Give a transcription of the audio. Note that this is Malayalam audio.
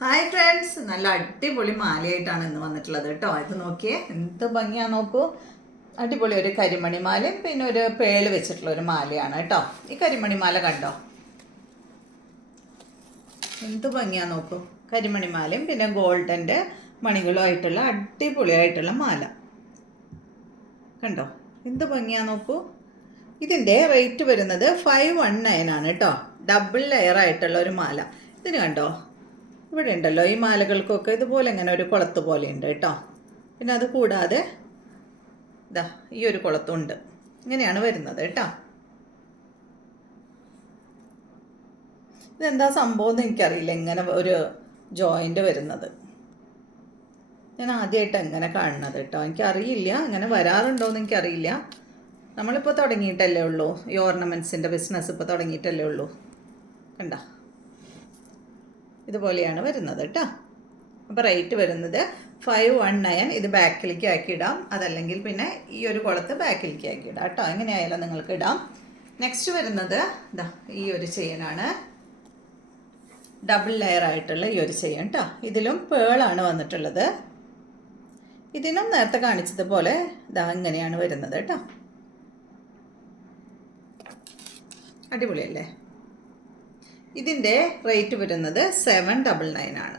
ഹായ് ഫ്രണ്ട്സ്, നല്ല അടിപൊളി മാലയായിട്ടാണ് ഇന്ന് വന്നിട്ടുള്ളത് കേട്ടോ. ഇത് നോക്കിയേ, എന്ത് ഭംഗിയാ നോക്കൂ. അടിപൊളി ഒരു കരിമണി മാലയും പിന്നെ ഒരു പേള് വെച്ചിട്ടുള്ള ഒരു മാലയാണ് കേട്ടോ. ഈ കരിമണി മാല കണ്ടോ, എന്ത് ഭംഗിയാ നോക്കൂ. കരിമണി മാലയും പിന്നെ ഗോൾഡൻ്റെ മണികളുമായിട്ടുള്ള അടിപൊളിയായിട്ടുള്ള മാല കണ്ടോ, എന്ത് ഭംഗിയാ നോക്കൂ. ഇതിൻ്റെ റേറ്റ് വരുന്നത് 519 ആണ് കേട്ടോ. ഡബിൾ ലെയർ ആയിട്ടുള്ള ഒരു മാല. ഇതിന് കണ്ടോ, ഇവിടെ ഉണ്ടല്ലോ ഈ മാലകൾക്കൊക്കെ ഇതുപോലെ ഇങ്ങനെ ഒരു കുളത്ത് പോലെ ഉണ്ട് കേട്ടോ. പിന്നെ അത് കൂടാതെ ഇതാ ഈ ഒരു കുളത്തുണ്ട്. ഇങ്ങനെയാണ് വരുന്നത് കേട്ടോ. ഇതെന്താ സംഭവം എന്ന് എനിക്കറിയില്ല, ഇങ്ങനെ ഒരു ജോയിൻ്റ് വരുന്നത്. ഞാൻ ആദ്യമായിട്ട് എങ്ങനെ കാണുന്നത് കേട്ടോ. എനിക്കറിയില്ല, ഇങ്ങനെ വരാറുണ്ടോയെന്ന് എനിക്കറിയില്ല. നമ്മളിപ്പോൾ തുടങ്ങിയിട്ടല്ലേ ഉള്ളൂ, ഈ ഓർണമെൻറ്റ്സിൻ്റെ ബിസിനസ് ഇപ്പോൾ തുടങ്ങിയിട്ടല്ലേ ഉള്ളൂ. കണ്ട, ഇതുപോലെയാണ് വരുന്നത് കേട്ടോ. അപ്പോൾ റേറ്റ് വരുന്നത് 519. ഇത് ബാക്കിലേക്ക് ആക്കി ഇടാം, അതല്ലെങ്കിൽ പിന്നെ ഈ ഒരു കുളത്ത് ബാക്കിലേക്ക് ആക്കി ഇടാം കേട്ടോ. എങ്ങനെയായാലും നിങ്ങൾക്ക് ഇടാം. നെക്സ്റ്റ് വരുന്നത് ഇതാ ഈ ഒരു ചെയിനാണ്, ഡബിൾ ലെയർ ആയിട്ടുള്ള ഈ ഒരു ചെയിൻ കേട്ടോ. ഇതിലും പേളാണ് വന്നിട്ടുള്ളത്. ഇതിനും നേരത്തെ കാണിച്ചതുപോലെ ഇതാ ഇങ്ങനെയാണ് വരുന്നത് കേട്ടോ. അടിപൊളിയല്ലേ. ഇതിൻ്റെ റേറ്റ് വരുന്നത് 799 ആണ്.